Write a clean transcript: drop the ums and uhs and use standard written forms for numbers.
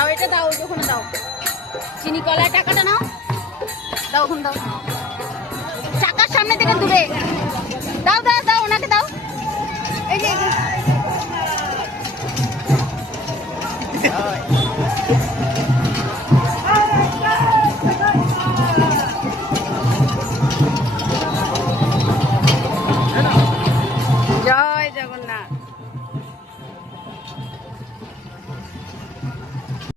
দাও, এটা দাও, ওখানে দাও। চিনি কলায় টাকাটা নাও, দাও ওখানে দাও, চাকার সামনে থেকে দূরে।